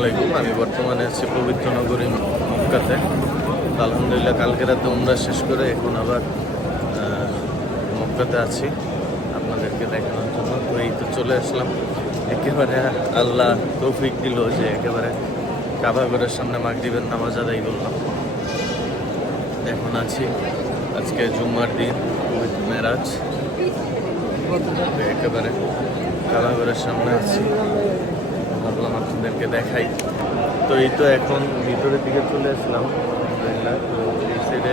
আলাইকুম। আমি বর্তমানে আছি পবিত্র নগরী মক্কাতে। আলহামদুলিল্লাহ কালকে রাতে উমরা শেষ করে এখন আবার মক্কাতে আছি আপনাদেরকে দেখানোর জন্য। তো এই তো চলে আসলাম, একেবারে আল্লাহ তৌফিক দিল যে একেবারে কাবা ঘরের সামনে মাগরিবের নামাজ আদায় করলাম। এখন আছি, আজকে জুম্মার দিন, পবিত্র মেরাজ, একেবারে কাবা ঘরের সামনে আছি, ভাবলাম আপনাদেরকে দেখাই। তো এই তো এখন ভিতরের দিকে চলে আসলাম আলহামদুলিল্লাহ। তো এই সাইডে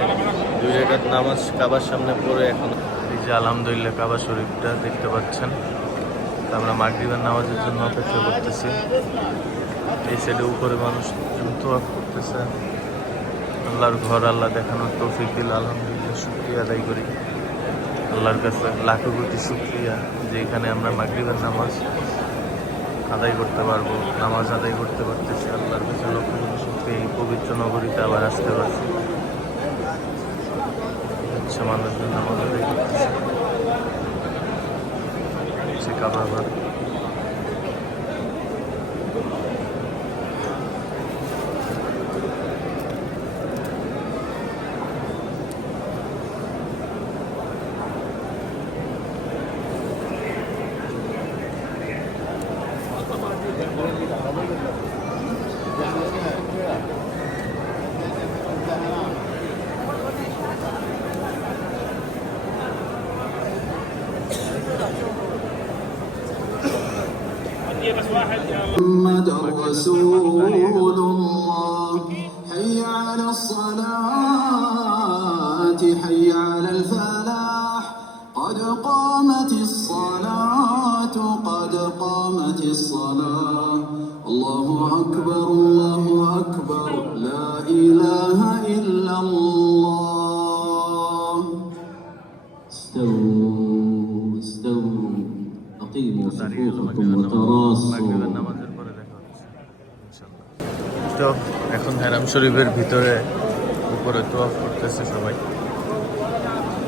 2 রাকাত নামাজ কাবার সামনে পড়ে এখন এই যে আলহামদুলিল্লাহ কাবা শরীফটা দেখতে পাচ্ছেন। তো আমরা মাগরিবের নামাজের জন্য অপেক্ষা করতেছি। এই সাইডে উপরে মানুষ তোয়াফ করতেছে। আল্লাহর ঘর আল্লাহ দেখানোর তৌফিক দিল, আলহামদুলিল্লাহ শুকরিয়া আদায় করি আল্লাহর কাছে, লাখো কোটি শুকরিয়া যে এখানে আমরা মাগরিবের নামাজ আদায় করতে পারবো, নামাজ আদায় করতে পারতেছি। আল্লাহর কাছে লক্ষ কোটি শুকরিয়া, এই পবিত্র নগরীতে আবার আসতে পারছি। আচ্ছা, মানুষজন নামাজ আদায় করতেছে কাবা ঘর। محمد رسول الله حي على الصلاة حي على الفلاح قد قامت الصلاة قد قامت الصلاة الله أكبر لا إله إلا الله استووا أقيموا صفوفكم وتراصوا. তো এখন হারাম শরীফের ভিতরে উপরে তোয়াফ করতেছে সবাই,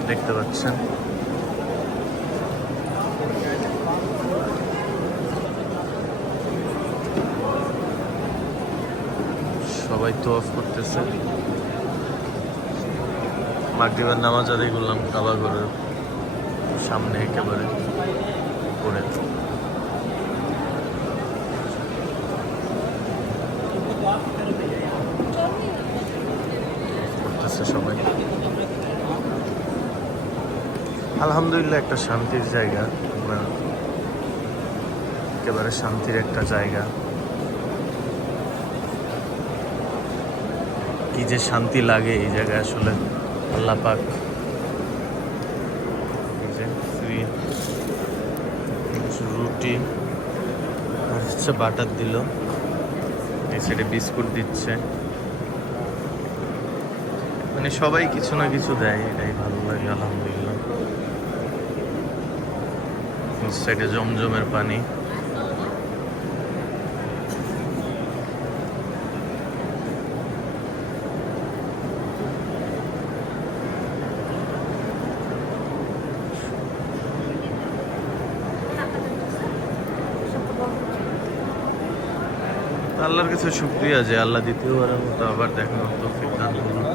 দেখতে পাচ্ছেন। সবাই তোয়াফ করতেছে। মাগরিবের নামাজ আদায় করলাম কাবা ঘরের সামনে একেবারে উপরে। করতেছে সবাই, আলহামদুলিল্লাহ একটা শান্তির জায়গা, একেবারে শান্তির একটা জায়গা। কি যে শান্তি লাগে এই জায়গায় আসলে, আল্লাহ পাক। রুটি আর হচ্ছে বাটার দিল, এই সাইডে বিস্কুট দিচ্ছে, মানে সবাই কিছু না কিছু দেয়, এটাই ভালো লাগে আলহামদুলিল্লাহ। সাইডে জমজমের পানি, আল্লাহর কাছে শুকরিয়া যে আল্লাহ দ্বিতীয়বারের মতো আবার দেখানোর তৌফিক দান করুন।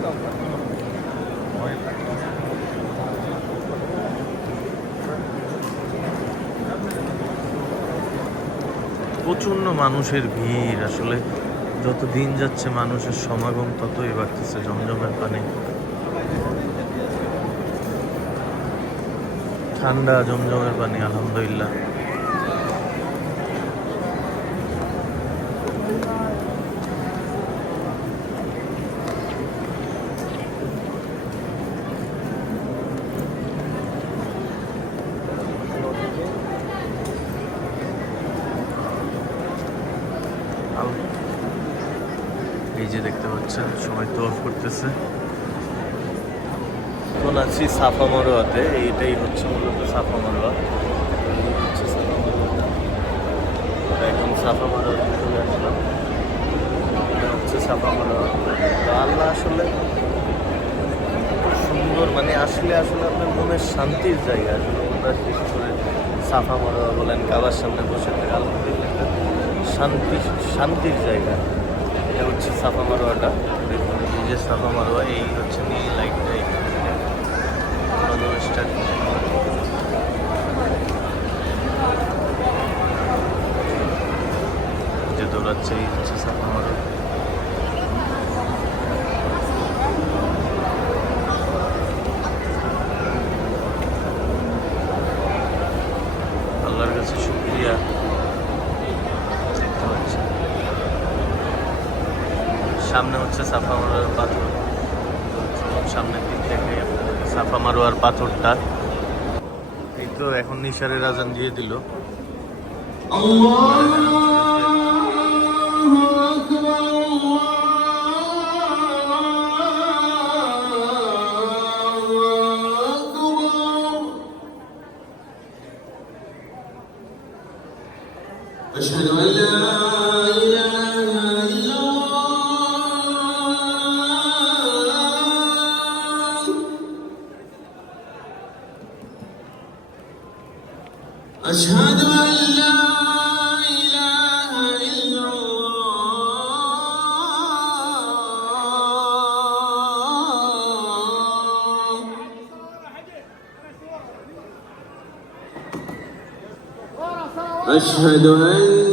প্রচণ্ড মানুষের ভিড়, আসলে যত দিন যাচ্ছে মানুষের সমাগম ততই বাড়তেছে। জমজমের পানি, ঠান্ডা জমজমের পানি, আলহামদুলিল্লাহ। এই যে দেখতে পাচ্ছেন সবাই তোয়াফ করতেছে। এখন আছি সাফা মারওয়াতে, এইটাই হচ্ছে মূলত সাফা মারওয়া। এখন সাফা মারওয়াতে চলে আসলাম, এটা হচ্ছে সাফা মারওয়া। তো আল্লাহ আসলে সুন্দর, মানে আসলে আপনার মনের শান্তির জায়গা। আসলে আমরা বিশেষ করে সাফা মারওয়া বলেন, কাবার সামনে বসে থাকে, আলহামদুলিল্লাহ শান্তির জায়গা। এটা হচ্ছে সাফা মারোয়াটা, দেখুন এই যে সাফা মারোয়া, এই হচ্ছে নীল লাইটটা যে দৌড়াচ্ছে, এই হচ্ছে সাফা মারোয়া। আল্লাহর কাছে শুকরিয়া। দেখতে পাচ্ছি সামনে হচ্ছে সাফা মারোয়ার পাথর। সামনের দিক থেকে সাফা মারোয়ার পাথরটা। এই তো এখন নিশারের আজান দিয়ে দিল। أشهد أن لا إله إلا الله أشهد أن لا إله إلا الله أشهد أن